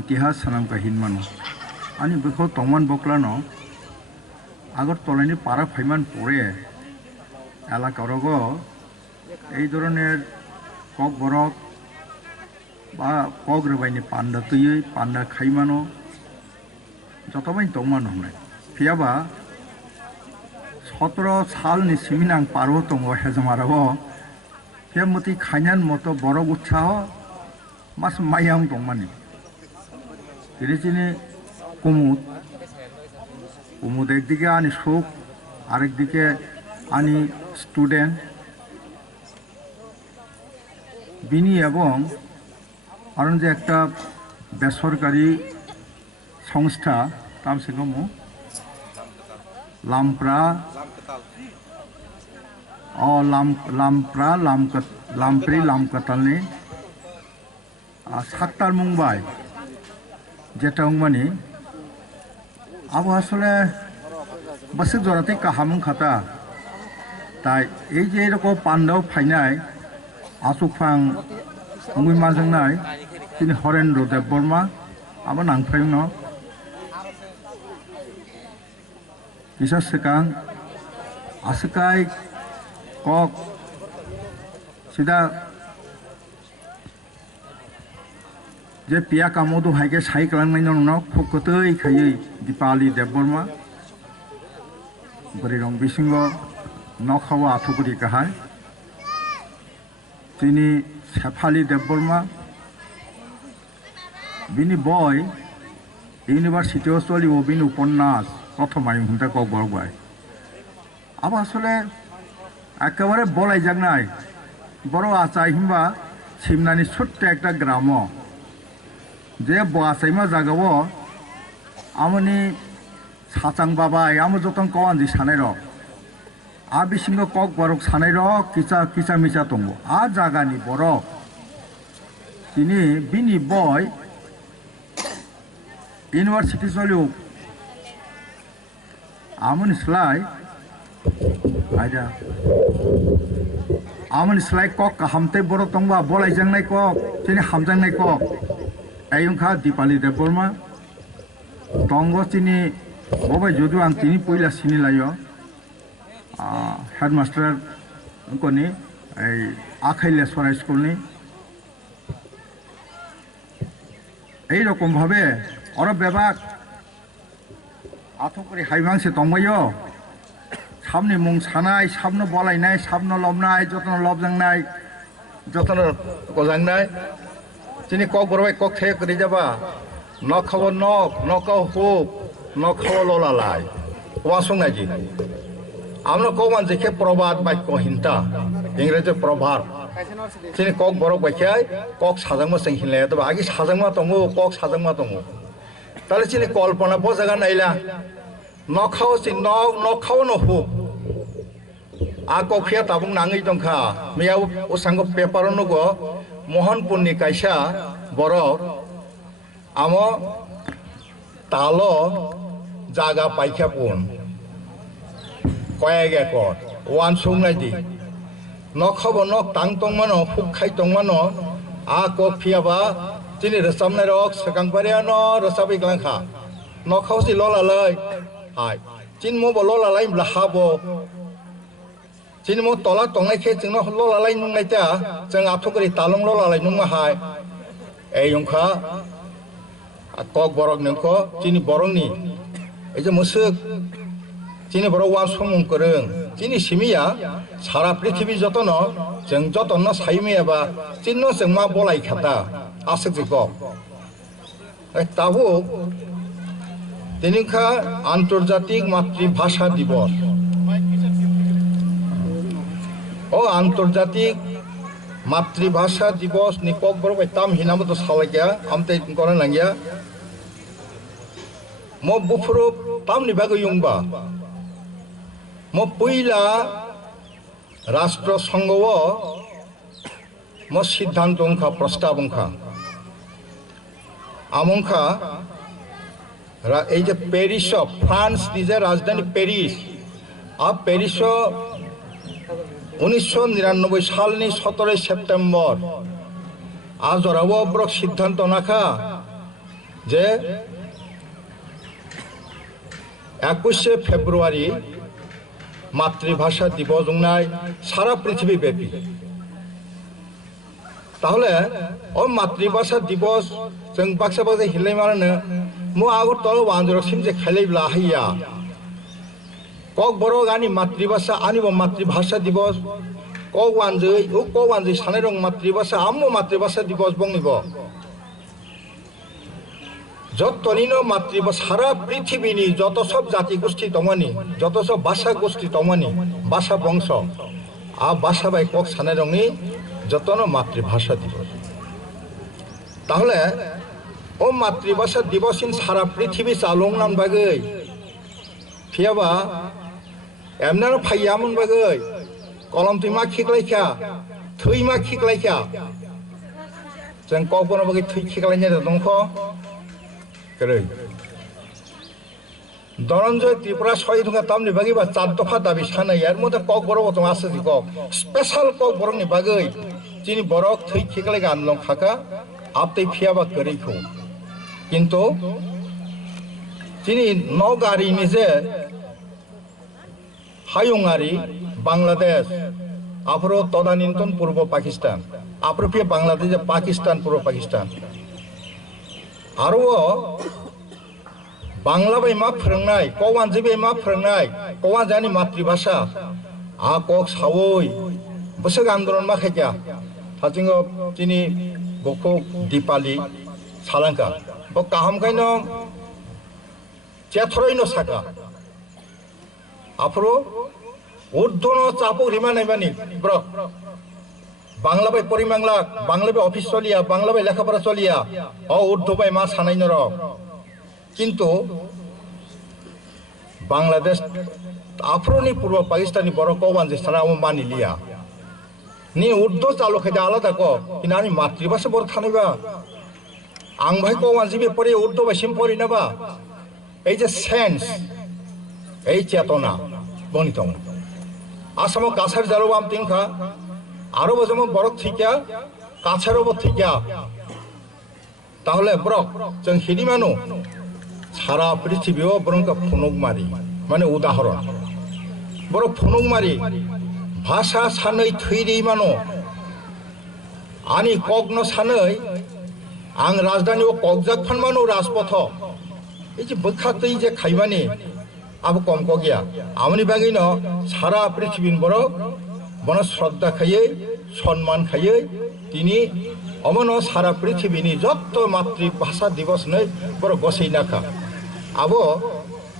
ইতিহাস সানাম কাহিন মানো আনি বেখো তংমান বকলানো আগরতলানি পাড়া ফাইমান পড়ে এলাকারগ এই ধরনের কক বরক বা কক রবাইনি পান্ডা তুই পান্ডা খাইমানো যতবাই তংমান হনাय ফিয়াবা 17 সালনি সিমিনাং পারো দङ हेजमाराव फेमति खायनान मतो बरक उत्साह मास मायां दंमानि दिनै कुमुद एकदिके आनि सुख आरेकदिके आनि स्टुडेंट बिनि এবং आरो जे একটা বেসরকারি সংস্থা তাম সিগমু लामप्रा लामप्री लामकातालनि साक्तार मुंबाई जेटा मानी अब आसले बसक जराते काहामुं खाता ताई এই যে এরকম পান্ডাও ফাইনাই আসুকফাং মুই মাজংনাই তিনি হরেন্দ্র দেব বর্মা আবার নাংফাইং Bisa sekang asekai kok sida je pia kamodu haike sai kalangnai no phokotoi khayei Dipali Debborma Barirong bisingo nokhawa athukuri kahai tini Shefali Debborma bini boy University of Soli obin uponnas প্রথম আইন হুঁটা cock বড় by আব আসলে একেবারে বলাই যাক নাই বড় আচাই হিমবা সিমনানি ছোট্ট একটা গ্রাম যে আচাইমা জাগাব আমনি সাচাং বাবাই আম যতন কওয়ান সানাই র আ বিসিঙ্গ কক বরক সানাই র কিচা কিচা মিচা দङ আ জাগানি বড় তিনি বিনি বয় university চলিও Amun selai, aja. Amun selai kok kahamte borok tongba bolai jangnai kok, sini hamjangnai kok. Ayungkha Dipali Debborma, tonggo sini, bobai jodoh ang tini puila sini layo. Headmaster ko ni, akhai leswarai school ni. এই রকম ভাবে or বেবাক আথকরি হাইমাংসে দंबायो সামনে মুং সানাय সামনে বলাইনাय সামনে লবনাय যতন লবজাंनाय যতন গজাंनाय তিনি কক বরবাই কক থে করি যাবা ন খবর ন কাও হুক ন খবর ললালাই ওয়াসংনাय জি আমরা কমান যেখে প্রবাদ বাক্য হিনতা ইংরেজি প্রভাব তিনি কক বরক বাইখাই কক সাজাংমা সেং হিনলাই তবে আগে সাজাংমা দङ কক সাজাংমা দङ তাহলে চিনি কল্পনা বোঝাগা নাইলা নখাও চিন নখাও নহুক আ কখিয়া তাবুং নাঙै দংখা মিয়াও ওসাঙ্গ পেপার নগ মোহনপুরনি কাইসা বরক আম তালো জাগা পাইখা পুন কয়েক একর ওয়ান সুংনাই দি নখাবো নখ তাং তংমানো ফুকখাই তংমানো আ কখিয়াবা Cini resam na rok sekang pariano resabi kelangka, nokau si lola lay, hai, cin mo bolola lay belahabo, cini mo tolak tonglay ke cing no lola lay nung naita, cing atuk kiri talung lola lay nung mahai, yungka, kok borok nengko, cini borong ni, aja musik, cini borok wan sumung kereng, cini simia, sara prithibi jotono, cing jotono saimi aba, cini no cing ma bolai kata. আসক যে cock তাবো তিনিখা আন্তর্জাতিক মাতৃভাষা দিবস ও আন্তর্জাতিক মাতৃভাষা দিবস নি cock বরবাই তাম হিনামতো সালাইয়া আমতে করে নাঙ্গিয়া ম বুফুরু তামনি বাগো ইউংবা ম পইলা রাষ্ট্র সংঘ ম সিদ্ধান্ত অংখা প্রস্তাব অংখা আমংখা এই যে প্যারিস ফ্রান্স নিজে রাজধানী প্যারিস আর প্যারিস 1999 সালনি 17 সেপ্টেম্বর আজ অব্রক সিদ্ধান্ত নাখা যে 21শে ফেব্রুয়ারি মাতৃভাষা দিবস নাই সারা পৃথিবী ব্যাপী তাহলে ও মাতৃভাষা দিবস जों बाक्सा बाक्सा हिलाय मारनो मु आगर तल वांजर सिमजे खाइलायब्ला हाया कक बर गानि मातृभाषा आनिब मातृभाषा दिवस कक वांजै ओ कक वांजै सानाय रं मातृभाषा आमो मातृभाषा दिवस बंनिब যতনিনো মাতৃভাষা সারা পৃথিবীনি যত সব জাতি গোষ্ঠী দমনি যত সব ভাষা গোষ্ঠী দমনি ভাষা বংশ आ भाषा बाय কক সানাই রংনি যতনো মাতৃভাষা দিবস তাহলে ও মাতৃভাষা দিবসিন সারা পৃথিবী চালং নাম বাগै फियाबा एमनानो फायामोन बागै कलम तुमा खिकलायखा थैमा खिकलायखा जों ककबोनो बागै थै खिकलायनाय दंख करै धनंजय त्रिपुरा सय दुंगा तामनि बागै बा चार दफा दाबि सानाय आर मते ककबरो बतम आसि कक स्पेशल ककबरनि बागै जिनि बरक थै खिकलायगा आनलं खाका आपतै फियाबा करैखौ किन्तु जिनि नगारिनि जे हायुंआरि बांग्लादेश आपरो तदानीन्तन पूर्व पाकिस्तान आपरो पे बांग्लादेश पाकिस्तान पूर्व पाकिस्तान आरो बांग्ला बाय मा फोरोंनाय कवानजि बाय मा फोरोंनाय कवानजानि मातृभाषा आ कक सावै बोसोग आन्दोलन मा खायगा हाजिङो जिनि बखौ दीपाली सालांका ब काहामखायनो चेथरैनो साका आपरो उर्दुनो Chapo Rima नायबानि book Bangla bye परिमांला Bangla bye office चलिया बांला बाय लेखापड़ा चलिया अ उर्दु बाय मा सानायनो र किन्तु बांग्लादेश आफ्रोनि पूर्व पाकिस्तानी बर कवानजि साना मानिलिया नि उर्दु चालु खायदा आलादा क किनानि मातृभाषा बर थानायबा आं भाई कवानजि बे परि उर्दु बायसिम परिनाबा এই যে সেন্স এই চেতনা বনিত আসাম কাছার জারবাম তিনখা আরো বজম বরক থিকা কাছারব থিকা তাহলে ব্রক जों হিদিমানো সারা পৃথিবীও বরংকা ফনুকমারি মানে উদাহরণ বড় ফনুকমারি ভাষা সাनै থৈরি মানো আনি কগ্ন সাनै आं राजधानी ककजाक फानमानो राजपथ ये बोखातै जे खाइमानि आबो कम को गया आमनि बागैनो सारा पृथ्वीन बर बन श्रद्धा खायै सम्मान खायै तिनि अमनो सारा पृथ्वीनि जत्त मातृभाषा दिवस नै बर गसै नाखा आबो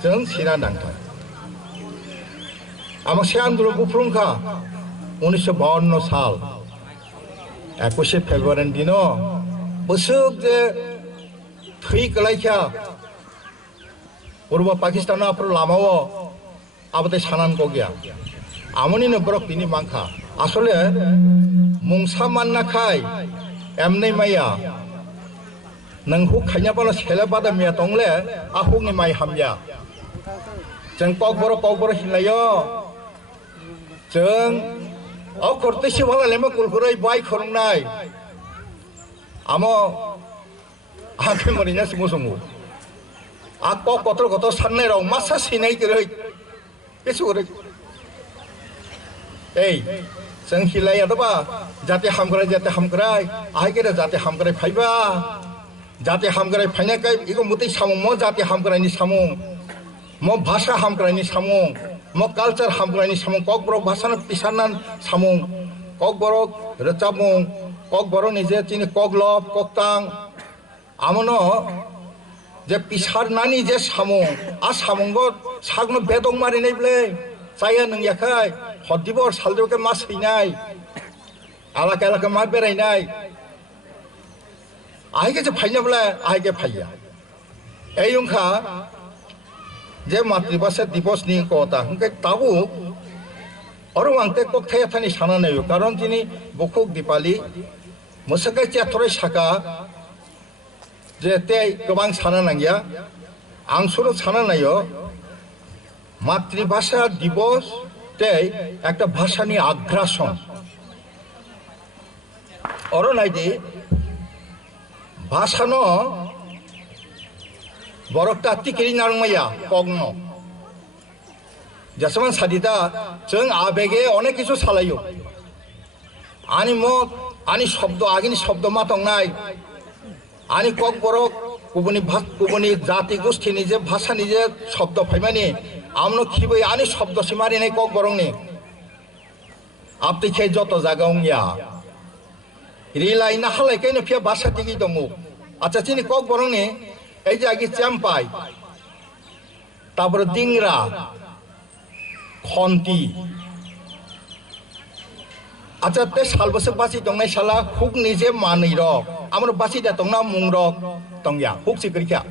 जों सिना नांथा आमा से आन्दोलन गुफुंखा 1952 साल 21 फेब्रुवारि दिनो बोसोक जे थै गलायखा पूर्व पाकिस्तान आपरो लामाओ आबते सानान को गया आमनि नबरक तिनि मांखा आसले मुंसा मानना खाय एमनै माया नंखौ खायना बाला सेला बादा मिया तंले आखुनि माय हामया जों ककबर हिलायो जों अखरतेसि बाला लेमा कुलखुरै बाय खरंनाय आमो आखे मरिना सुमु आ कतर गत साननाय राव मासा सिनाय गरै बेसुरै এই जों हिलाया दबा जाते हामग्राय आहाय गेरे जाते हामग्राय फायबा जाते हामग्राय फायनायखाय इखौ मुतै सामु म जाते हामग्रायनि सामु म भाषा हामग्रायनि सामु म कालचार हामग्रायनि सामु ककबरक भाषाना पिसारनान सामु ककबरक रोजाबमु ककबरक निजे तिनि कगलब कक्तां आमनो जे पिसारनानि जे सामु आ सामुंगो सागनो बेदं मारिनायब्ले जाया नोंयाखाय हद्दिबर सालदेवके मा सैनाय आलाका आलाका मा बेरायनाय आहायके जे फायनाब्ला आहायके फायया এই अंखा जे मातृभाषा दिवस नि कथा हंके ताबु अरु आंते कक्थाया थानि साना नायो कारण तिनि बखुक दीपाली मोसाखै चेथरै साका जे ते गोबां साना नांगिया आं सुरु साना नायो मातृभाषा दिवस ते एक भाषानि आग्रासन अरनायदि भाषानो बरकता तिकिरि नारंमाया कगनो जेसेबां सादिता जों आबेगे अनेक किछु सालायो आनि मत आनि शब्द आगिनि शब्द मा दंनाय आनि कक बरक गुबुननि जाति गोष्ठीनि जे भाषानि जे शब्द फाइमानि आमनो खिबै आनि शब्द सिमारिनाय कक बरंनि आपति खे जत जागावनिया रिलाई नाहालायखायनो फिया भाषा तिगि दङ आच्ছা चिनि कक बरंनि এই জায়গা চ্যাম্পাই তারপরে ডিংরা খন্তি আচ্ছা তে সাল বছর বাসি দংনাই সালা হুক নিজে মানই রক আমার বাসি দা দংনা মুং রক দংয়া হুক সিকরিখা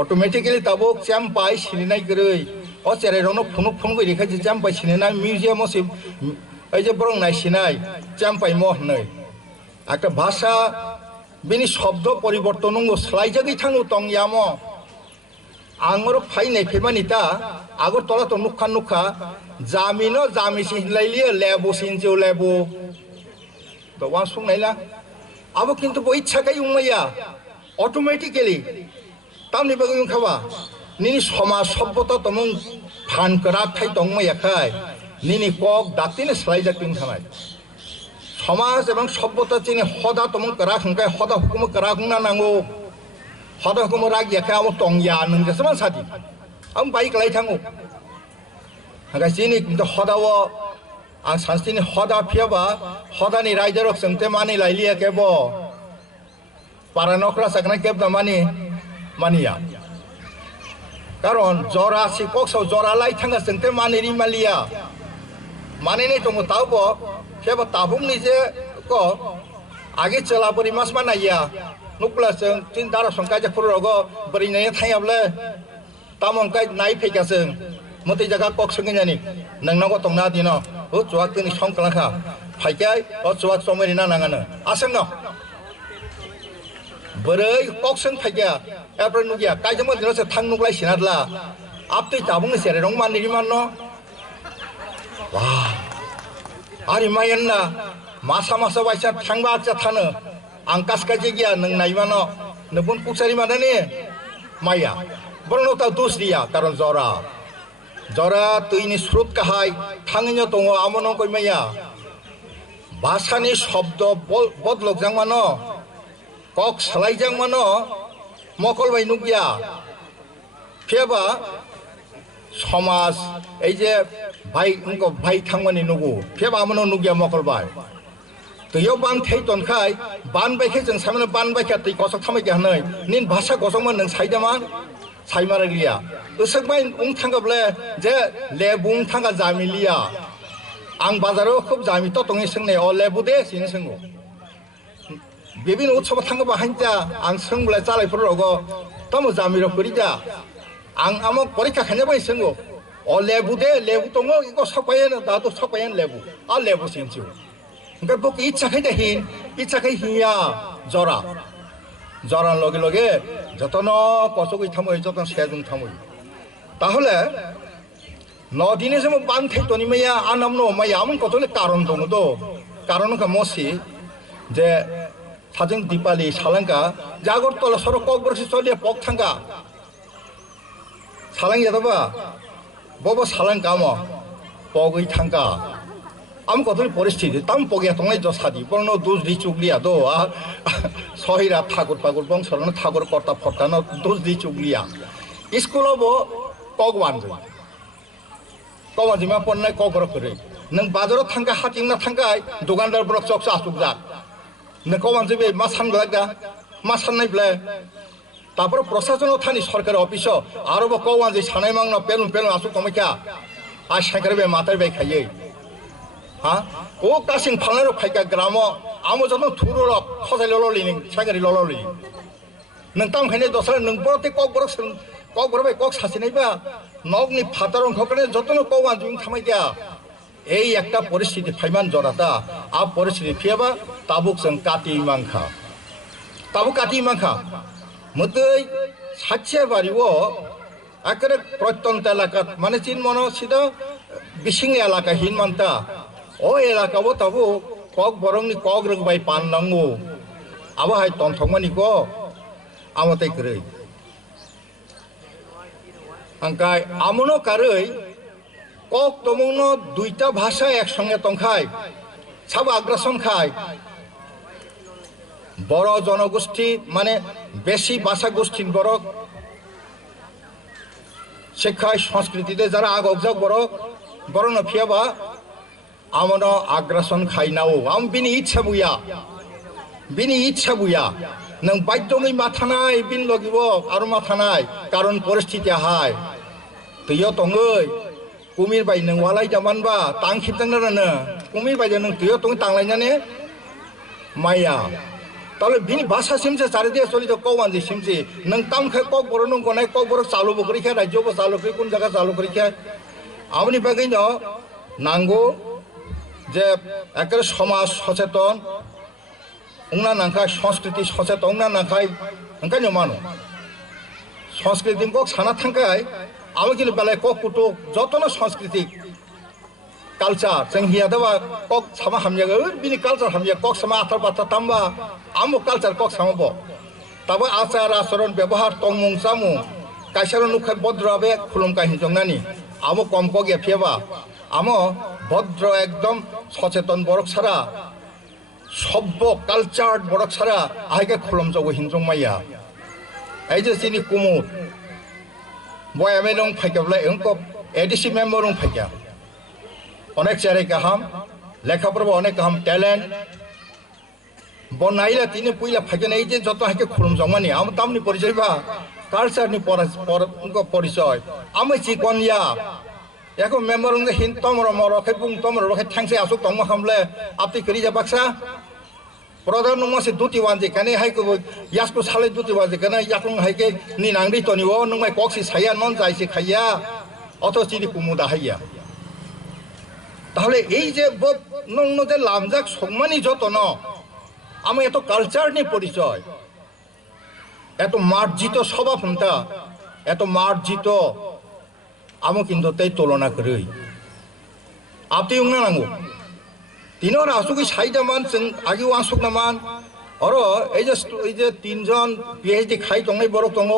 অটোমেটিক্যালি তাবো চ্যাম্পাই সিলিনাই গরৈ অ চেরাই রনো ফুনুক ফুন গই রেখা যে চ্যাম্পাই সিলিনাই মিউজিয়াম অসি এই যে বরং নাই সিনাই চ্যাম্পাই মহ नै একটা ভাষা बेनि शब्द परिवर्तन सोलायजागै थाङो दंयाम आंर फाइनाय फेमानिता आगर तला तो नुखा नुखा जामिनो जामिसि हिनलायलियो लेबो सिनजौ लेबो तो वा सुंनायला आबो किन्तु बो इच्छाखाय उंमाया अटोमेटिकली तामनि बागै उंखाबा निनि समाज सभ्यता तमं फान करा थाय दंमायाखाय निनि कक दातिनो सोलायजागै थानाय समाज एवं सभ्यता चिनि हदा तमं करा खंखाय हदा हुकुम करा खुंना नांगौ हदा हुकुम रागियाखाय आबो तंया नों जेसेबां सादि आं बाइक लाय थाङो हागाय चिनि किन्तु हदाव आं सानस्तिनि हदा फियाबा हदानि रायजो रक जोंते मानि लायलिया केबो पारा नखरा सागना केबदा मानिया कारण जरा सि कक्साव जरा लाय थाङा जोंते मानि रिमालिया मानिनाय दङ तावबो केबो ताबुं निजे को आगे चला बरि मास मानाया नुक्ला जों तिन दारा संकाय फुरगो बरिनाय थायाब्ले तामंकाय नाय फैगासों मते जागा कक संगिनानि नंनागो तंना दिनो ओ चुवाक तिनि संकलाखा फाइकाय ओ चुवाक समरिना नाङानो आसंग बोरै कक सं फाइगा एब्र नुगिया कायजमो दिनोसो थां नुग्लाय सिनादला आपतै ताबुं सेरे रं मानिरि माननो वाह आरि मायन्ना मासा मासा बायसा थांबा आचा थानो आं कासकाजे गिया नों नायमानो नबुन पुकसारि मादानि माया बरनो ता दोष दिया कारण जरा तुइनि स्रोत काहाय थाङिनो दङ आमनो कय माया भाषानि शब्द बदलक जां मानो कक सलायजां मानो मकल बाय नुगिया फेबा समाज এই যে ভাই থাংমানি नुगु फेबा आमनो नुगिया मकल बाय तैयाव बान थै तनखाय बान बायखे जों सामने बान बायखे तै कसक थामायगे हनै निन भाषा कसकमोन नों सायदामा सायमारलिया उसकबाय उं थांगाब्ले जे लेबुं थांगा जामिलिया आं बाजाराव खूब जामि तो तंगि सोंनाय अ लेबु दे सिन सोंगो बेबिन उत्सव थांगा हांजा आं सोंब्ला जालायफोर रगो तम जामिरो करिजा आं आमक परीक्षा खाने बाय सोंगो अ लेबु दे लेबु दङ इको सपायन दातो सपायन लेबु आ लेबु सिनचु ओमफ्राय बक इच्छाखाय हिया जरा लगे लगे যতন কচগৈ থামই যতন সেজুং থামই তাহলে নদিনে যে বান থাই তনি মাইয়া আনাম ন মাইয়া আমন কতলে কারণ দङ দ কারণকা মসি যে সাজং দীপালি সালাঙ্কা জাগরতলা সরক ককবরসি চলিয়া পক থাঙ্গা 사랑이 여다봐 뭐뭐 사랑 까머 뻑의 탄가 아무것도 버리시지 땀 뻑이야 동네 저 사디 벌노 두스리 쪽리야도 아 서희라 타고 봉서는 타고를 껐다 폈다너 두스리 쪽리야 스쿨로 뭐 뻑완지 뻑완지만 뻔내 거거로 그래 능 바자로 탄가 하팅나 탄가 도간달 버럭 썩서 아숙자 능 거완지 왜마 산거다 마 산나이블레 তারপর প্রশাসন থানি সরকারি অফিস আরো কওয়ান যে সানাই মাংনা পেলুন আসুক তোমাকে আর সাইকারে বে মাথায় বে খাইয়ে হ্যাঁ ও কাসিং ফাংনার ফাইকা গ্রাম আমো যত থুরো খসাই লললি সাইকারি লললি নং তাম খাইনে দসরা নং বরতে কক বর বে কক সাসিনাইবা নগনি ফাতার অংখকনে যতন কওয়ান জুং থামাইয়া এই একটা পরিস্থিতি ফাইমান জরাতা আ পরিস্থিতি ফিয়াবা তাবুক जों কাতি মাংখা মতই সাচ্চা বাড়িও একেবারে প্রত্যন্ত এলাকা মানে চিন মনে সিধা বিশিং এলাকা হিনমান্তা ও এলাকাবো তাবো কক বরংনি কক রগবাই পান নাঙ্গো আবহাই তন্থমানি ক আমতাই করে angkai amono karei kok tomongno duita bhasha eksange tongkhai sabo aggression khai বড় জনগোষ্ঠী মানে বেশি ভাষা গোষ্ঠীর বড় শিক্ষায় সংস্কৃতিতে যারা আগক বড় বড় নফিয়াবা আমন আগ্রাসন খাইনাও আম বিনি ইচ্ছা বুয়া নং বাধ্যই মাথা নাই বিন লগিব আর মাথা নাই কারণ পরিস্থিতি হাই তুইও তঙ্গই কুমির বাই নং ওয়ালাই জামানবা তাং খিবতাंनो কুমির বাই নং তুইও তং তাंलायनानै মাইয়া তাহলে বিনি ভাষা সিমছে চারিদিকে চলিত কৌমানজি সিমছে নং তামখাই কক বড় নং গনাই কক বড় চালু বকরি খায় রাজ্য চালু করি কোন জায়গা চালু করি খায় আমনি বাগৈন নাঙ্গো যে একেবারে সমাজ সচেতন উংনা নাংখাই সংস্কৃতি সচেতন উংনা নাংখাই ওंखायनो मानो সংস্কৃতি কক সানা থাকাই আমি কিন্তু বেলায় কক কুটুক যতন সাংস্কৃতিক কালচার जों हियादाबा कक सामा हामजागो बिनि कालचार हामजा कक सामा आथार बाथा तामबा आमो कालचार कक सामाबो ताबो आचार आचरण व्यवहार तंमुं जामुं कायसारो नुखाय भद्रबे खुलुमका हिनजंनानि आमो कम कक एफियाबा आमो भद्र एकदम सचेतन बरक सारा सभ्य कालचार बरक सारा आहायके खुलुमजागो हिनजं माइया এই যে চিনি কুমুর বয়ামে রং ফাইকাबला अंक एडिसि मेम्बर रं फाइका अनेक चारे गाहाम लेखाफोरबो अनेक गाहाम टैलेंट बनाइला तिनि पुइला फाइकेन এই যে যত হাকে खुलुमजांमानि आम तामनि परिचय बा कालचारनि परिचय आमि चिकनिया एको मेम्बर रं हिन तमर मरखे बुं तमर रखे थांसे आसुक तंग खामले आपति करि जा बाक्सा प्रधान नमासे दुति वानजे काने हायको यासको साले दुति वानजे काने याखुं हायके नि नांगरि तनिवो नंगाय कक्सि साया नन जायसे खाइया अथ चिनि कुमुदा हाइया তাহলে এই যে নংনো যে লামজাক সম্মানী যতন আমি এত কালচার নিয়ে পরিচয় এত মার্জিত স্বভাবটা এত মার্জিত আমি কিন্তু তাই তুলনা করি আপনি উংনা নাঙ্গো তিনর আসুকি সাইদামান जों আগেও আসুক নামান আর এই যে তিনজন পিএইচডি খাই দंनाय বরক দङ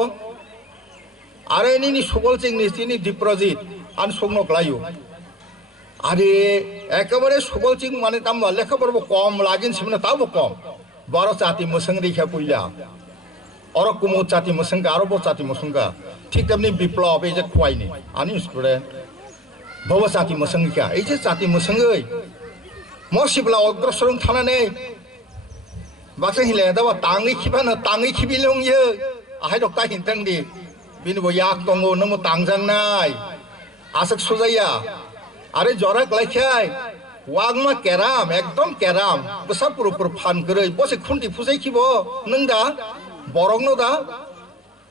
आरो इनि सुबल जोंनि तिनि दिप्रजित आन संनक लायो আরে একেবারে সুবল চিং মানে তাম লেখাপড়াবো কম লাগিন সিমনে তাবো কম বড় জাতি মোসং রেখা পইলা অর কুমু জাতি মোসংকা আরো বড় জাতি মোসংকা ঠিক তেমনি বিপ্লব এই যে খোয়াইনি আনি স্টুডেন্ট বড় জাতি মোসংকা এই যে জাতি মোসংই মসিবলা অগ্রসরং থানানে বাক্সা হিলে দাবা তাङै খিবাनो ताङै খিবিলংयो আহাই দক্তা হিনতাंदि बिनिबो याक दङ नमो तांजांनाय आसक सुजाया আরে জরা গলাইখাই ওয়াগমা কেরাম একদম কেরাম বসা পুরোপুর ফান করে বসে খুন্টি ফুসাই খিব নং দা বরগনো দা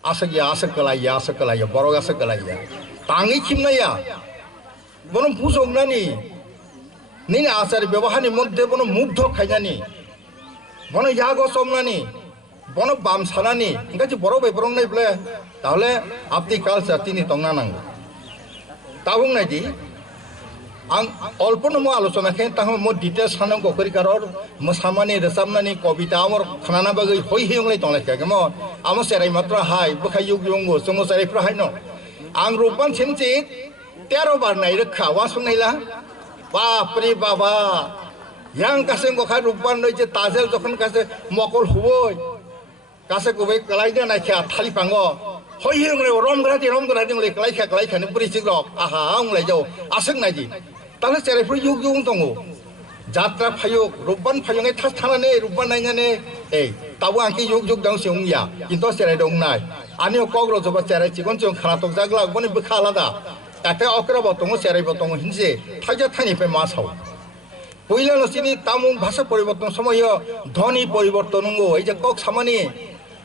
আসা গলাইয়া বরগ আসা গলাইয়া তাঙै খিমনাইয়া বন বুঝংনানি নিন আচার ব্যবহারের মধ্যে বন মুগ্ধ খাইনানি বন ইয়াগ সমনানি বন বাম সানানি গাছি বড় বেবরং নাই বলে তাহলে আপনি কালচার তিনি তংনা নাঙ্গো তা বুংনাইদি आं अल्प नमो आलोचना खें ताहा मो डिटेल्स खानां गखरि कारर मोसामानि रोजाबनानि कविता आमर खाना बागै हय हेंलाय तंलायखा गम आम सेराय मात्र हाय बखाय युग युंगो जोंमो सेराय फ्रा हायनो आं रूपान सेमचे 13 बार नाय रखा वा सुनायला बाप रे बाबा यां कासे गखा रूपान नै जे ताजेल जखन कासे मकल हुबय कासे गबै कलायदे नायखा थालि पांगो हय हेंलाय रमगरादि नै कलायखानि बुरि सिग्रक आहा आंलाय जाव आसक नायदि তাহলে চেরাইফোর युग युग दङ যাত্রা ফায়ক রূপবান ফায়ঙে থাস থানানে রূপবান নাইনানে এই তাবো আंखि युग युग दं सिंया কিন্তু চেরাই দं নাই আনিও কগ্র জবা চেরাই চিকন जों খানাতক জাগলা বনি বখা আলাদা একটা অক্রাব দङ চেরাইবো দङ হিনছে থাইজা থাইনিফাই মাসাও পইলা লসিনি তামুং ভাষা পরিবর্তন সময় ধ্বনি পরিবর্তন নঙ্গো এই যে কক সামানি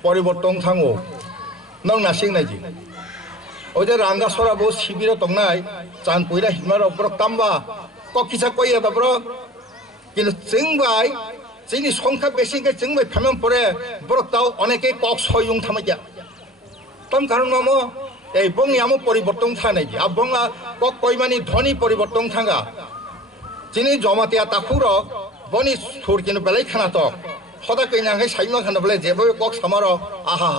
পরিবর্তন থাঙ্গো নং নাসিং নাইজি ওই যে রাঙ্গাসরাবো শিবির দंनाय চান পইরা হিমার অপরক তামবা ককিসা কইয়া দাব্র কিন্তু जोंबाय जोंनि সংখ্যা বেশিকে जोंबाय ফামেম পরে বরকতাও অনেকে কক সয়ুং থামাইয়া তম কারণ মামো এই বংনি আমো পরিবর্তন থানাই আ বংা কক কইমানি ধ্বনি পরিবর্তন থাঙ্গা যিনি জমাতিয়া তাকুর বনি সুর কিন্তু বেলাই খানা তো সদা কইনাঙ্গাই সাইমা খানা বলে যেভাবে কক সামার আহা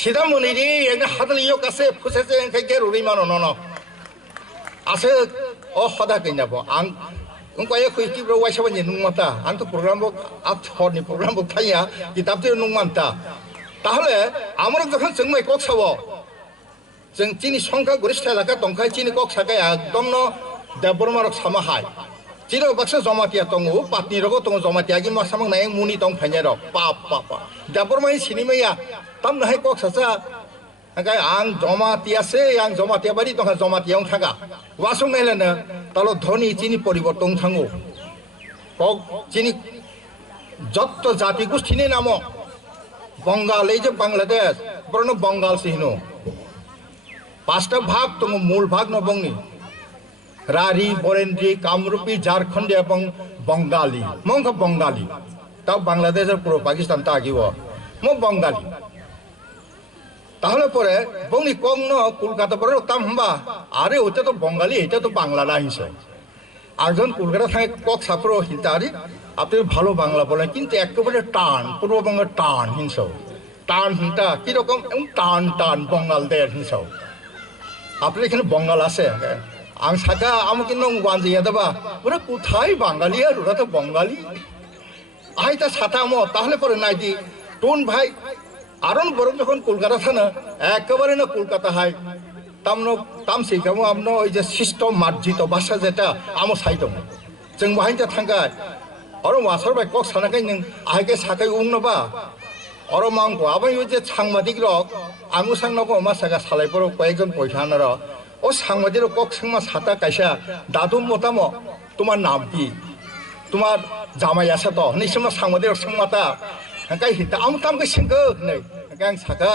시다문이리 একটা হাতল ইয়ক আছে ফুসেছে এনকে গেরুরি মানো নন আছে ও হদা কইনাব আং কয়ে কই কি ব্র ওয়াইসাবা নি নুংমাতা আং তো প্রোগ্রাম বক আপ হরনি প্রোগ্রাম বক থাইয়া কিতাবতে নুংমানতা তাহলে আমরা যখন जोंमाय কক সাব जों চিনি সংখ্যা গরিষ্ঠ এলাকা দংখাই চিনি কক সাকায় একদম ন দেববর্মারক সামাহাই চিনি বাক্সা জমাতিয়া দङ পাতনি রগ দङ জমাতিয়া গি মাসামাং নায়ং মুনি দং ফাইনাय রক পাপ পাপ দেববর্মাই সিনিমাইয়া তামনাহাय কক সাসা angkai ang jomatiase ang jomatia bari tongha jomatiang thaga wasung nailana talo dhoni chini poriborton thango kok chini jotto jati gusthini namo bengal ei je bangladesh borno bengal sihino পাঁচটা ভাগ তঙ্গ মূল ভাগ নবংনি রারি বরেন্দ্রি কামরূপী ঝাড়খণ্ড এবং বঙ্গালী মঙ্গ বঙ্গালী তাও বাংলাদেশের পুরো পাকিস্তান তা আগিব মো বঙ্গালী তাহলে পরে বংনি কং ন কলকাতা পরে তাম হম্বা আরে ওটা তো বঙ্গালী এটা তো বাংলা না হিসেবে একজন কলকাতা থাকে কক সাপুর হিতারি আপনি ভালো বাংলা বলেন কিন্তু একেবারে টান পূর্ববঙ্গের টান হিংসাও টান হিংটা কিরকম টান টান বঙ্গালদের হিংসাও আপনি এখানে বঙ্গাল আছে আং সাকা আমাকে নং ওয়ানজিয়া দেবা ওরা কোথায় বাঙালি আর ওরা তো বঙ্গালী আইতা সাতা আমো তাহলে পরে নাই দি টোন ভাই আরন বরং যখন কলকাতা থানা একেবারে না কলকাতা হাই তাম সেইখামো আমনো ওই যে সিস্টেম মার্জিত ভাষা যেটা আমো সাইদম जों बाहायजा थांगाय अरो मासर बाय कक सानाखाय नों आहायके साखाय उंनोबा अरो मांगो आबाय ओइ जे सांबादिक रक आंगु सांनागो मा सागा सालायपर कयेकजन पयथानार ओ सांबादिक कक सांमा साता कायसा दादु मतामो তোমার নাম কি তোমার জামাই আছে তো নিসমা सांबादिक सांमाता हांकाय हिता आम तामके सिंगो नै हांकाय सागा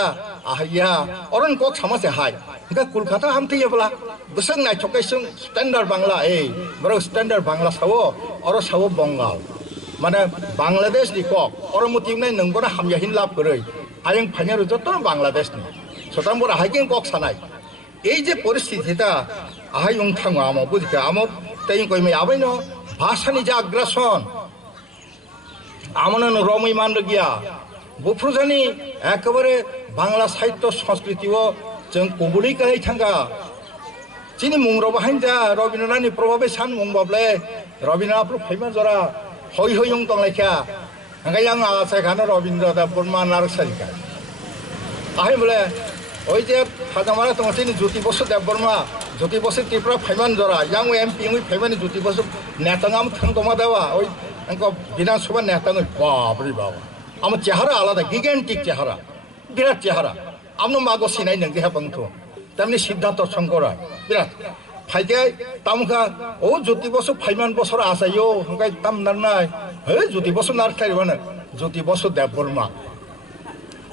आहाया अरन कक सामासे हाय हांकाय कलकाता हामथैयाब्ला बोसों नायथकाय जों स्टैंडार्ड बांला बरो स्टैंडार्ड बांला सावो अरो सावो बंगाल माने बांग्लादेश नि कक अरो मतिमनाय नंगोना हामयाहिन लाभ करै आयं फाइनार जत बांग्लादेश नि सताम बरा हाइकिं कक सानाय এই যে পরিস্থিতিটা আহাই উং থাঙো আমো বুঝতে আমো তাই কইমে আবাইনো ভাষানি যে আগ্রাসন আমন রমই মান গিয়া বুফ্রুজানি একেবারে বাংলা সাহিত্য সংস্কৃতিও जों কবুলি কাই থাঙ্গা চিনি মুংর বাহাইনজা রবীন্দ্রনাথনি প্রভাবে সান মুংবাবলে রবীন্দ্রনাথ ফাইমা জরা হই হই উং তংলাইখা হাঙ্গাই আং আসাইখানো রবীন্দ্রনাথ বর্মা নারসারিকা আহাই বলে ওই যে হাজামারা তোমার চিনি জ্যোতি বসু দেববর্মা জ্যোতি বসু ত্রিপুরা ফাইমান জরা ইয়াং এমপি ওই ফাইমানি জ্যোতি বসু নেতাঙাম থাং তোমা দেওয়া ওই বিধানসভা নেতাঙই বাবরে বাবা আমার চেহারা আলাদা গিগান্টিক চেহারা বিরাট চেহারা আমনো মাগো সিনাই নং দেহা বংথ তেমনি সিদ্ধার্থ শঙ্করা বিরাট ফাইকে তামখা ও জ্যোতি বসু ফাইমান বছর আসাইও হাঙ্কাই তাম নারনাই হে জ্যোতি বসু নারখাইবানো জ্যোতি বসু দেববর্মা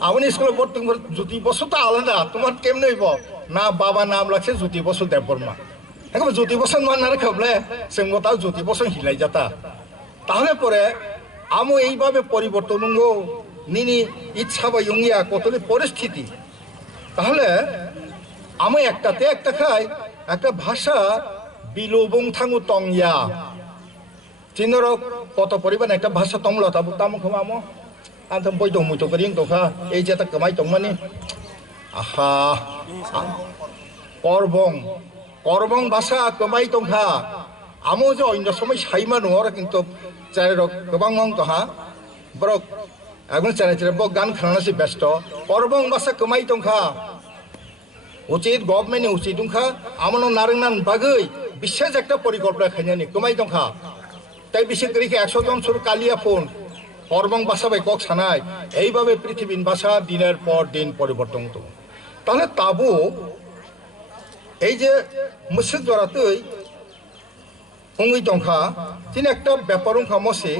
আপনি স্কুলে পড়তে জ্যোতি বসু তো আলাদা তোমার কেমন হইব না বাবা নাম লাগছে জ্যোতি বসু দেববর্মা এখন জ্যোতি বসু মান না রাখলে जोंबो তাও জ্যোতি বসু হিলাই যাতা তাহলে পরে আমো এইভাবে পরিবর্তন নিনি ইচ্ছা বা ইয়া কতলি পরিস্থিতি তাহলে আমি একটাতে একটা খাই একটা ভাষা বিলোবং থাঙ্গু তংয়া চিনর কত পরিমাণ একটা ভাষা তংলা তাবো তাম খমামো আন্তম বই দং মুই তো করিং তোখা এই যেটা কমাই তংমানি আহা করবং করবং ভাষা কমাই তংখা আমো যে অন্য সময় সাইমা নর কিন্তু চাই গোबां মং তহা বরক এখন চাই বক গান খানাসি ব্যস্ত করবং ভাষা কমাই তংখা উচিত গভর্নমেন্ট উচিত দংখা আমন নারংনান বাগৈ বিশেষ একটা পরিকল্পনা খাইনানি কমাই দংখা তাই বিশেষ করে 100 জন সুর কালিয়া ফোন করবং ভাষা বাই কক সানাই এইভাবে পৃথিবীর ভাষা দিনের পর দিন পরিবর্তন হতো তাহলে তাবু এই যে মুসিক জরাতৈ উঙ্গি দংখা তিনি একটা ব্যাপার খামসে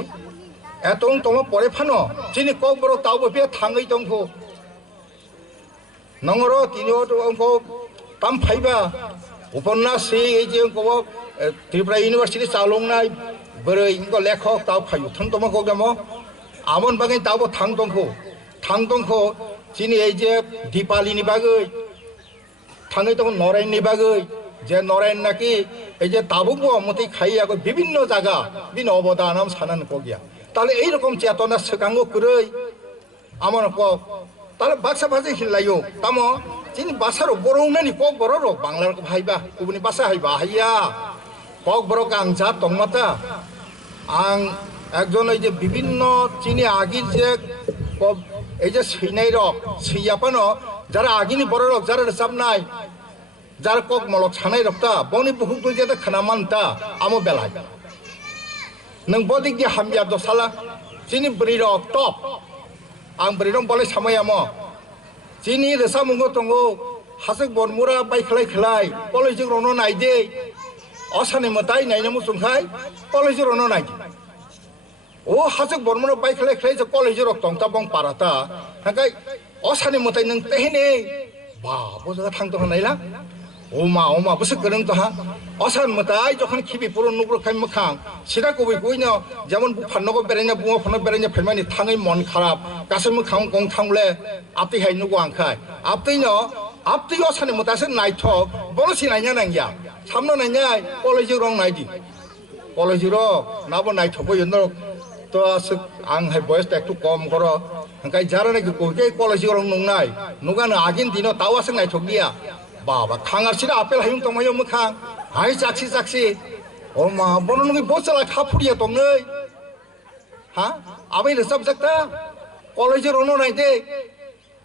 এত তোমার পরে ফানো তিনি কক বড় তাও বে থাঙ্গই দংখ নংর তিনি অঙ্ক তাম ফাইবা উপন্যাস এই যে ত্রিপুরা ইউনিভার্সিটি চালংনাই बोरै लेखक ताव फाइव थां तमाखौ गामो आमन बागै तावबो थां दंखौ चिनि এই যে दीपालिनि बागै थाङै तখন नरायननि बागै যে नरायन नाकि এই যে ताबुबो मते खाइया বিভিন্ন জায়গা বিন অবদানম সানান কগিয়া তাহলে এই রকম চেতনা সেকাঙ্গ কই আমন ক তাহলে বাক্সা ভাষা হিলাইও তামো যিনি বাসারও বড় নানি কক বড় রক বাংলার হাইবা গুবুনি বাসা হাইবা হাইয়া কক বড় আং যা তংমাতা আং একজন এই যে বিভিন্ন চিনি আগির যে এই যে সৈনাই রক সৈয়াপানো যারা আগিনি বড় রক যারা রেসাব নাই যারা কক মলক সানাই রক্তা বনি বহুত যেটা খানামানতা আমো বেলায় নং বদিক দিয়ে হামিয়া দসালা চিনি বরি রক টপ आं बरिरं बले सामायामो जिनि रेसा मुंगो तंगो हासक बनमुरा बाय खलाय खलाय कलेज रोनो नायदे असाने मताय नायना मुसुंखाय कलेज रोनो नायदे ओ हासक बनमुरा बाय खलाय खलाय जे कलेज रक तंता बं पाराता हाकाय असाने मताय नों तेहने बा बजगा थांतो नायला ओमा बस गरं तो हा असान मताय जखन खिबि पुरो नुग्रो खाय मखां सिदा कबि कइनो जेमन बु फाननगो बेरेना बुङो फाननो बेरेना फैमानि थाङै मन खराब गासै मखां गं थांले आपति हाय नुगो आंखाय आपतिनो आपति असाने मतासे नायथक बलसि नायना नांगिया सामनो नायनाय कलेज रं नायदि कलेज र नाबो नायथबो यनो तो आं हाय बयस एकटु कम कर हांकाय जाराने कोके कलेज रं नंनाय नुगानो आगिन दिनो तावासे नायथक दिया बाबा खांगारसिना आपेल हायुं तंमायो मोखां हाय जाक्सि ओमा बननुगि बसला खाफुरिया दंनै हा आबै रेसाब जाक्ता कलेज रनो नायदे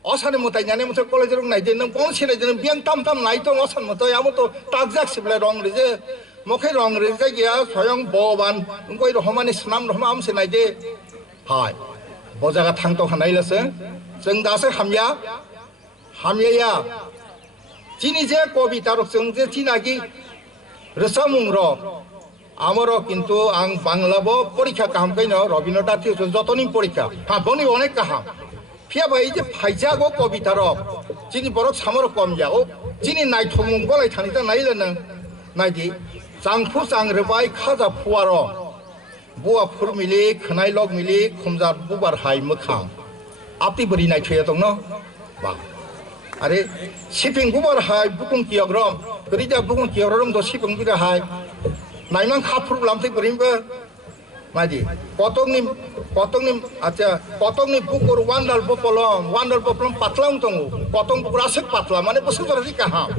असाने मतायनानै मते कलेज रं नायदे नों बन सिनाय जन बियां ताम नायतो असान मते आमो तो ताकजाक सिबले रं रेजे मखे रं रेजे गया स्वयं बबान गय रहमानि स्नाम रहमा आमसे नायदे हाय बजागा थांतो हानायलसो जों दासो हामिया जिनि जे कविता रक जों जे चिनागि रेसामुं रक आमरो किन्तु आं बांलाबो परीक्षा काहाम कइनो रबीन्द्रनाथ टिउसन जतनि परीक्षा हाबनि अनेक काहाम फिया बाय जे फाइजागो कविता रक जिनि बरक सामर कम जाओ जिनि नायथमुं बलाय थानिता नायलेन नायदि जांफु जांरबाय खाजा फुवार बुवा फुरमिलि खनाय लग मिलि खुमजात बुबार हाय मोखां आपति बोरि नायथया दं न बा अरे सिपिं गुबार हाय बुकुं कियग्रम गरिजा बुकुं कियग्रम दो सिपिं बिरा हाय नायमान खाफुर लामते गरिमबो मादि कतंनि अच्छा कतंनि बुकुर वान्डाल बपलम पातलां दङ कतंग बुकुरासो पातला माने बोसोर जरासि काहाम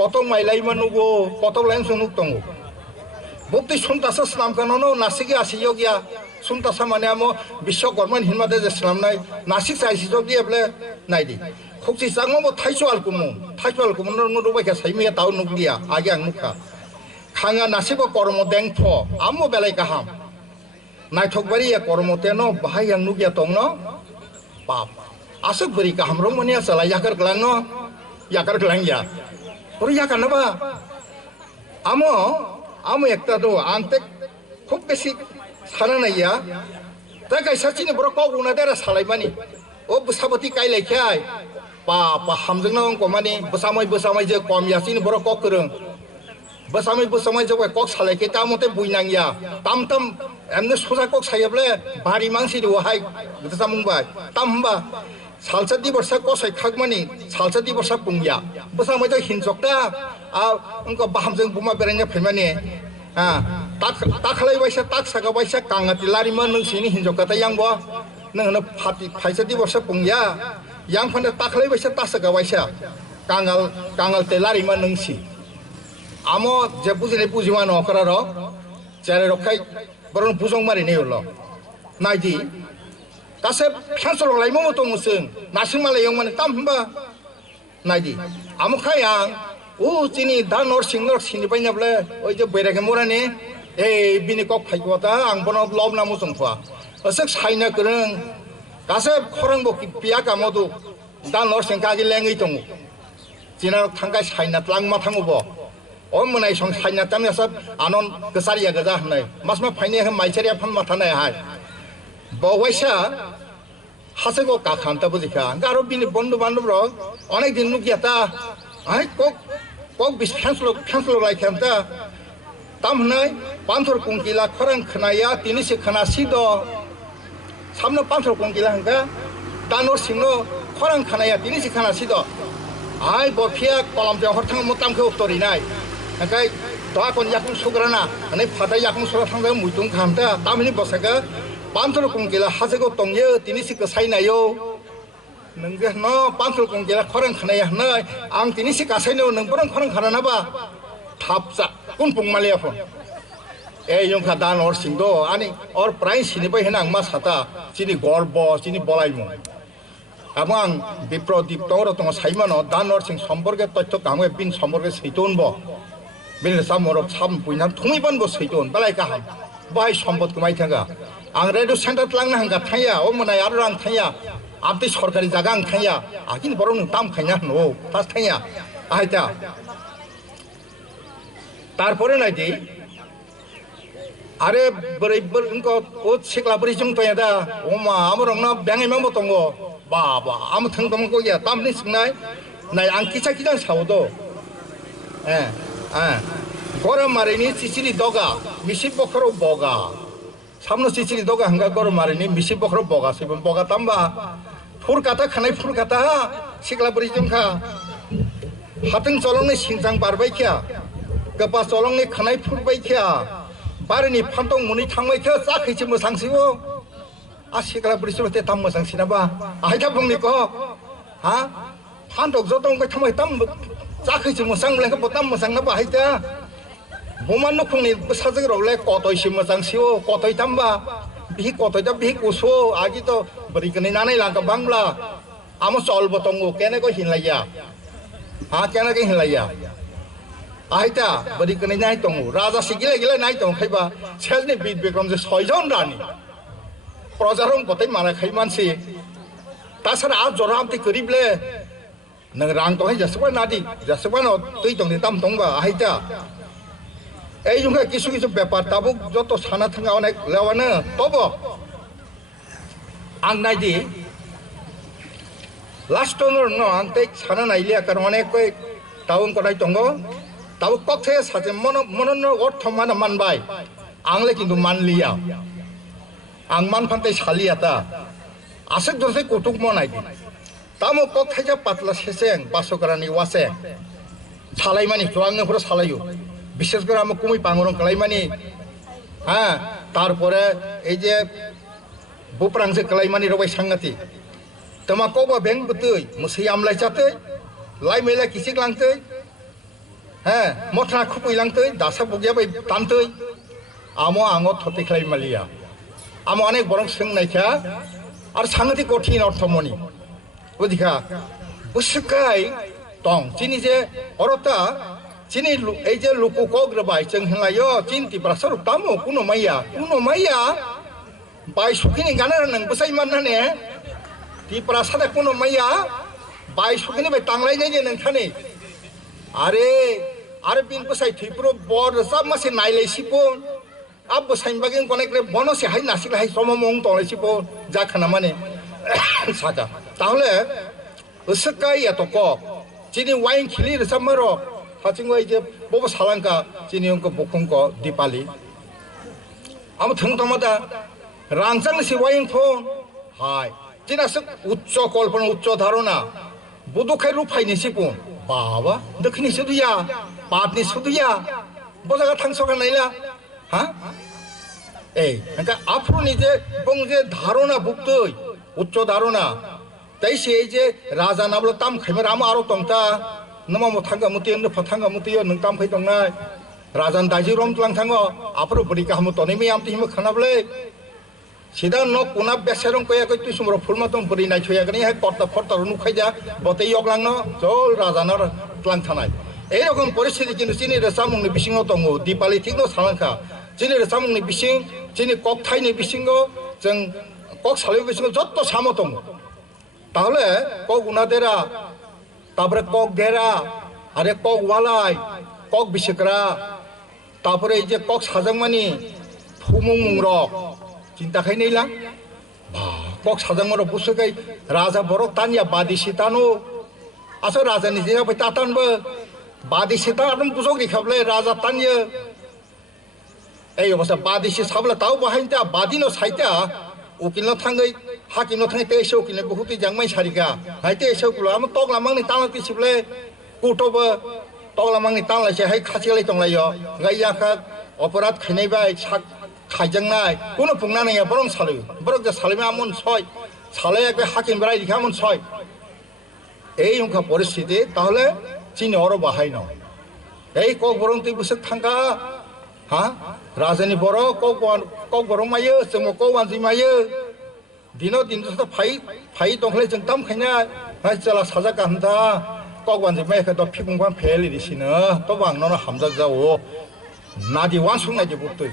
कतंग माइलाय मानुगो कतंग लाइन सनुक दङ बुक्ति सुनतासा स्नाम काननो नासिगि आसियो गया सुनतासा माने आमो विश्वकर्मा हिनमादे जे स्नामनाय नासिक साइसिजो गियाब्ले नायदि खुक्सि सांगो थाइसो आलकुमु नुरुबायखा साइमिया ताउ नुगलिया आगे आं नुखा खाङा नासिबो कर्म देंथ आमो बेलाय गाहाम नायथकबारिया कर्मतेनो बाहाय आं नुगिया दं न बाप आसक बोरि गाहाम रं माने आसला याकर ग्लांगिया बोरै याकानबा आमो एकता दो आंते खुब बेसि साना नाया दा गायसाचिनि बर कगुना देरा सालायमानि ओ बुसाबती कायलायखाय बाप हामजोंनो अंकमानि बोसामै जे कम यासिनि बर कक करं बोसामै जे कक सालायखे ता मते बुइनांगिया ताम एमने सोजा कक सायब्ले बारि मांसि दहाय गथा मुंबाय ताम हमबा सालसा दिबरसा कसै खागमानि सालसा दिबरसा पुंगिया बोसामै जे हिनजकता आ अंक बाहामजों बुमा बेरायनो फैमानि हा ताखलायबायसा ताकसागाबायसा कांगाति लारिमा नोंसिनि हिनजकता यांबो नोंनो फाइसा दिबरसा पुंगिया yang fanda taklay baisa tasaga baisa kangal telari man nungsi amo je bujine bujiman okara ro jare rokai boron bujong mari ne ulo naidi kase phansol lai mo to musung nasing malai yang man tam hamba naidi amo khayang o chini danor singnor sini paina ble oi je beirage morane ei bini kok phaigota ang bono lob na musung phwa asek saina kereng 가서 코랑복 비아가 모두 단 너생각이 랭이 동우 지나 탕가 사이나 랑마 탕우보 어머나이 성 사이나 땀에서 안온 그 살이야 그자 하네 마스마 파이네 한 마이처리야 판 마타네 하이 বয়সা হাসে গো কা খান্তা বুঝিকা গারো বিনি বন্ধু বান্ধব অনেক দিন নুকিয়াতা I cock বিশ ফ্যান্সলো লাই খান্তা তাম হনাই পান্থর কুঙ্কিলা খরাং খনায়া তিনিসে খনা সিদ সামনে পান্থর কুঙ্কিলা হাঙ্কা দানোর সিংনো খরাং খনায়া তিনিসে খনা সিদ আই বফিয়া কলম জহর থাং মতামকে উত্তরিনাই হাঙ্কাই দা কোন ইয়াকুং সুগ্রানা মানে ফাটা ইয়াকুং সুরা থাংদা মুইতুং খামতা তামনি বসাকা पांथर कुंकिला हाजगो तंगे तिनिसिक साइनायो नोंगे न पांथुल कंगेला खरं खानाया नै आं तिनिसि गासैनो नोंबरं खरं खानानाबा थापजा कुन पुंमालिया फन ए यंखा दान और सिंदो आनी और प्राय सिनिबाय हेना आं मा साता जिनि गर्ब जिनि बलायमु आं बिप्रदीप तंगर तंग साइमानो दान और सिं सम्पर्के तथ्य गांगे बिन सम्पर्के सैतोनबो बिन सामर साम पुइना थुमिबनबो सैतोन बालाय गाहाम बाय सम्पद कमाय थांगा आं रेडियो सेंटर लांना हांगा थाया ओ मोनाय आरो आं थाया आपते सरकारि जागा आं थाया आखिन बरो नों दाम खायना नो तास थाया आहायता तारपरे नायदि आरे बोरै इनको ओ सिक्ला बोरै जों तया दा ओमा आमरंना बेंगै मांबो दंगो बाबा आम थों दंगो गया तामनि सिंनाय नाय आं किसा किसा सावदो गरम मारिनि चिचिरि दगा मिसि बखरो बगा सामनो चिचिरि दगा हंगा गरम मारिनि मिसि बखरो बगा सिबन बगा तामबा फुरकाता खानाय फुरकाता सिक्ला बोरै जोंखा हाथों चलंनि सिंजां बारबाय खिया गपा चलंनि खानाय फुरबाय खिया बारिनि फान्थं मुनि थांबाय खिया जाखैसो मोसांसिबो आ सिक्ला बोरै चलते ताम मोसांसिनाबा आहायथा बुंनिको हा फान्थक जतंबाय थांबाय ताम जाखैसो मोसांब्लेंखो बताम मोसांना बाहायता बमान नखुंनि साजगरावलाय कतयसो मोजांसियो कतय तामबा बिहि कतयता बिहि कुसो आगि तो बरिकनि नानाय लागा बांला आमो चलबो तंगो केनेको हिनलाया हा केनेको हिनलाया आहायता बरिकनि नाय तंगो राजा सिगिले गिले नाय तंग खायबा सेजनि बिद बिक्रम जे 6 जन रानि प्रजारं गतै माना खाय मानसि तासारा आ जरामति करिबले नों रां तो है जसबा नादी जसबा न तै तंनि ताम तंबा आहायता এই জন্য কিছু কিছু ব্যাপার তাবো যত সানা থাকা অনেক লেওয়ানো তব আং নাইদি লাস্ট ন আং তাই সানা নাইলিয়া কারণ অনেক টাউন করাই দङ তাবো কক্ষে সাথে মনন অর্থ মান মানবাই আংলে কিন্তু মানলিয়া আং মানফান্তাই সালিয়াতা আসে দরসে কটুক মনাইদি তামো কক্ষে যা পাতলা সেসেং বাসকরানি ওয়াসে সালাইমানি জোয়াংनो পুরো সালাইयो বিশেষ করে আমি কুমি পাঙ্গরং কালাইমানি হ্যাঁ তারপরে এই যে বুপ্রাংসে কালাইমানি রবাই সাংগাতি তোমা কবা বেং বতৈ মুসি আমলাই চাতৈ লাই মেলা কিসিক লাংতৈ হ্যাঁ মথনা খুপুই লাংতৈ দাসা বগিয়া বাই তানতৈ আমো আঙো থতে খালাইমালিয়া আমো অনেক বরং সোंनायखा আর সাংগাতি কঠিন অর্থমনি বুঝিখা বুসকাই দं চিনি যে অরতা চিনি এই যে লুকু কগ্রবাই जों হলাयो চিন্তি প্রাসর তামো কুনো মাইয়া বাই সুখিনি গানা নং বসাই মাননানে তি প্রাসাদে কুনো মাইয়া বাই সুখিনি বাই তাंलायनाय जे नोंथाने आरे बिन बसाय थैप्रो बर सब मासे नायलायसिपो अब बसाइन बागेन कनेक्रे बनसे हाय नासिला हाय सममं तलायसिपो जाखाना माने साका তাহলে उसकाय एतक चिनि वाइन खिलि रसामारो हाचिंगो इजे बबो सालांका चिनि अंको बखंको दीपाली आम थंगतमादा रांचांग सि वाइन फोन हाय जिनास उच्च कल्पना उच्च धारणा बुदुखाय रुफायनि सिपुन बाबा दखिनि सुदुया पातनि सुदुया बजागा थांसगा नायला हा ए नका आफ्रुनि जे बंजे धारणा बुक्तै उच्च धारणा ताइसे जे राजा नाबलो ताम खायमार आम आरो तंता नमाम थांगा मुति न फथांगा मुति नों ताम फै दंनाय राजान दाजि रम तलां थांगो आफरो बरि गाहाम तनै मे आमति हिम खानाबले सिदा न कोना बेसेरं कया कय तु समरो फुलमा तम बरि नाय थया गनि हाय करता फरता नुखायजा बते यगलांनो जल राजानार तलां थानाय এই রকম পরিস্থিতি কিন্তু চিনি রেসামুংनि बिसिङाव दङ दीपाली थिगनो सालांखा चिनि रेसामुंनि बिसिं चिनि ककथाइनि बिसिङाव जों कक सालाय बिसिङाव जत्त सामो दङ তাহলে কক উনাদেরা তারপরে কক দেরা আরে কক ওয়ালাই কক বিশেকরা তারপরে এই যে কক সাজাংমানি ফুমুং মুংরক চিন্তা খাই নেইলা বা কক সাজাংমার বুসকাই রাজা বরক তানিয়া বাদিসি তানো আসো রাজা নিজে যাবে তাতানবো বাদিসি তান বুসক রেখাবলে রাজা তানিয়া এই অবস্থা বাদিসি সাবলা তাও বাহাইতা বাদিনো সাইতা उकिल थांगै हाकिम थांगै तेसो उकिल बहुत जांगमाय सारिगा हाय तेसो कुला आम तगलामांनि तांलाति सिबले कुटबो तगलामांनि तांलायसे हाय खासिलाय दंलायो गाययाखा अपराध खैनायबाय खायजांनाय कुनो पुंनानै बरं सालु बरं जा सालैमा आमन सय सालाया बे हाकिम राय लिखामन सय এই অংকা পরিস্থিতি তাহলে চিনি অর বাহাই ন এই কক বরং তুই বসে থাকা হ্যাঁ রাজানি বড় কক বরং মাयो जों কক मानसि मायो दिनो दिन फाइ दंखले जों ताम खायना चला साजा गाहमता কক मानसि मायखौ द फिगुंबान फेलिदिसिनो तो बांनो हामजा जाओ नादि वान संनायदि बुतै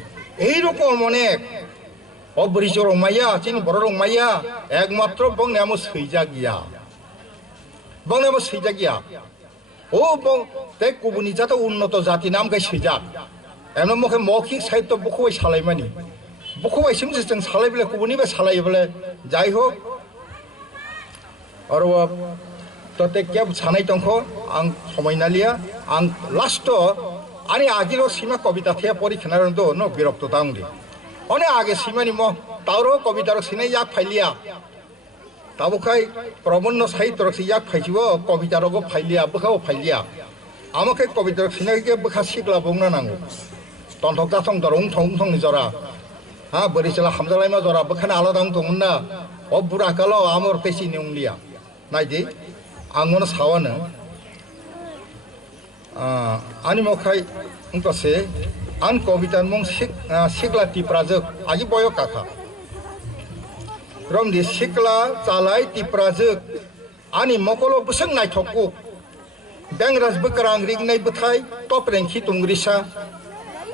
এই রকম অনেক অবরিজ রমাইয়া চিনি বড় রমাইয়া একমাত্র বংনামো সৈজা গিয়া বংনামো সৈজা গিয়া ও বং তে গুবুনি জাত উন্নত জাতি নাম গাই সৈজা এমন মুখে মৌখিক সাহিত্য বখবাই সালাইমানি বখবাই সিমসে जों সালাইবলে গুবুনিবে সালাইবলে যাই হোক আর ততে কেব সানাই দंख आं समायनालिया आं लास्ट आनी आगिलो सीमा कविता थे परीक्षा दो न विरक्त दाउंदी अने आगे सीमानी म तारो कविता सिने याक फाइलिया ताबुखाय प्रबन्ध साहित्य से याक फाइजिबो कविता रगो फाइलिया बखाव फाइलिया आमके कविता सिने के बखा सिगला बुंना नांगो तन्थकता सं दरं थं नि जरा हा बरिसला हामजालायमा जरा बखाना आलादा दंमोनना अ बुरा कालो आमर पेसि निउलिया नायदि आंगोन सावानो आनी मखाय उनकासे आन कविता मुं सिगला तिप्राजक आजि बयो काका रमदि सिगला चालाय तिप्राजक आनी मकलो बसं नायथकु बेंगराज बकरां रिगनाय बथाय टप रेंखि तुंग्रिसा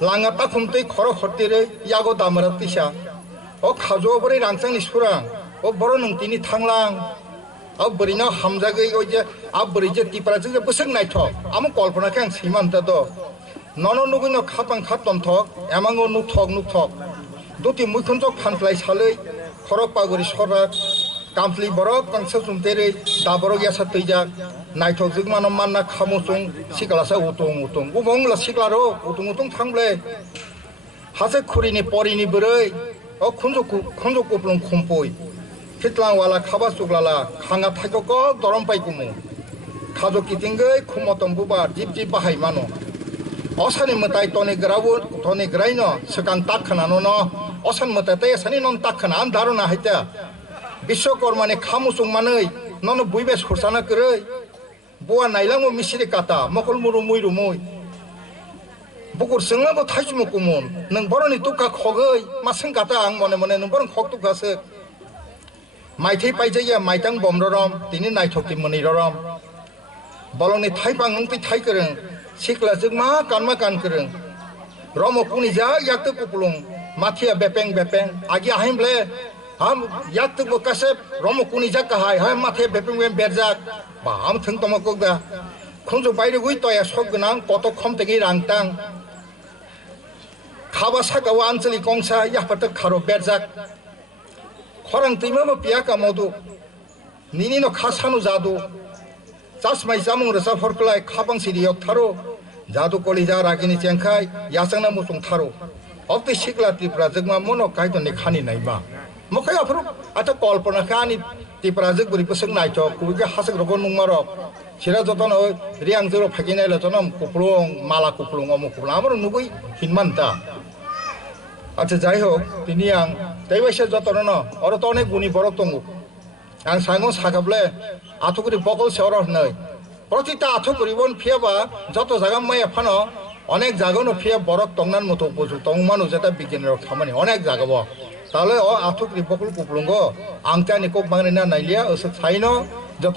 लांगा ताखुमतै खर खरतिरै यागो दामरा तिसा अ खाजो बरै रांचांनि सुरां अ बर नंतिनि थांलां अब बरिना हामजागै ओजे अब बरिजे तिप्राजक बसं नायथक आम कल्पना के आं सैमानता दो नन नुगैनो खापां खातन्थक एमांगो नुथक दुति मुखुनजक फानफ्लाय सालै खरक पागुरि सराक कामफ्लि बरक कांसा जुमतेरै दाबरक यासा तैजाक नायथक जोगमानो मानना खामुसुं सिगलासा उतुं गुबुंला सिगलारो उतुं थांब्ले हासे खुरिनि परिनि बोरै अ खुनजक कुप्लुं खुमपय फितलां वाला खाबा सुगलाला खांगा थाइकक दरम पाइकुमु खाजो किथिंगै खुमतम बुबा जिब बाहाय मानो असानि मताय तने ग्राइनो सकां ताखनानो न असान मताय सानि नन ताखना आम धारना हाइता विश्वकर्मानि खामुसुं मानै नन बुइबे सरसाना करै बुआ नाइलांगो मिसिरि काता मकल मुरु मुइ बुकुर सोंलाबो थाइजुमु कुमुन नों बरनि तुका खगै मासं काता आं मने नों बरन खग तुकासो माइथै पाइजाया माइतां बमररम तिनि नायथकति मनिररम बलंनि थाइपां नंतै थाइकरं सिखला जोगमा कान करं रमो पुनि जा याक्तो कुपुलुं माथिया बेपें आगे हाइमब्ले हम याक्तो बकासे रमो पुनि जा काहाय हाय माथिया बेपें बेरजाक बा हम थों तमकोगा खुंजो बायरे गुइ तया सब गोनां कत खमतेङै रांतां खाबा सागावा आनचलिक गंसा याफात खारो बेरजाक खरां दैमाबो पियाका मदु निनिनो खासानु जादु चासमाय जामुं रसा फरकलाय खाबां सिरियक थारो जादु कलिजा रागिनि चेंखाय यासंना मुसुं थारो अक्ति सिगला तिप्रा जोगमा मनो कायतनि खानि नायबा मखाय आफरो आता कल्पना खानि तिप्रा जोग बोरै बसं नायथक कुबे हासक रगो नुंमारक सिरा जतन रियां जरो फागिनाय लतनम कुप्लुं माला कुप्लुं अमु कुप्लुं आमरो नुबै हिनमानता अच्छा जाय होक तिनि आं दैबायसे जतन न अर त अनेक गुनि बरक दंगो आं सांगो सागाबले आथुकुरि बकल सेवर नै प्रतिटा आथुकुरिबन फियाबा जत जागा माय फानो अनेक जागानो फिया बरक तंगनान मतो बुजु तंगमानो जेता बिगिनर खामानि अनेक जागाबो ताले अ आथुकुरि बकल कुप्लुंगो आंतानि कक बांग्रिना नाइलिया असो साइनो जतन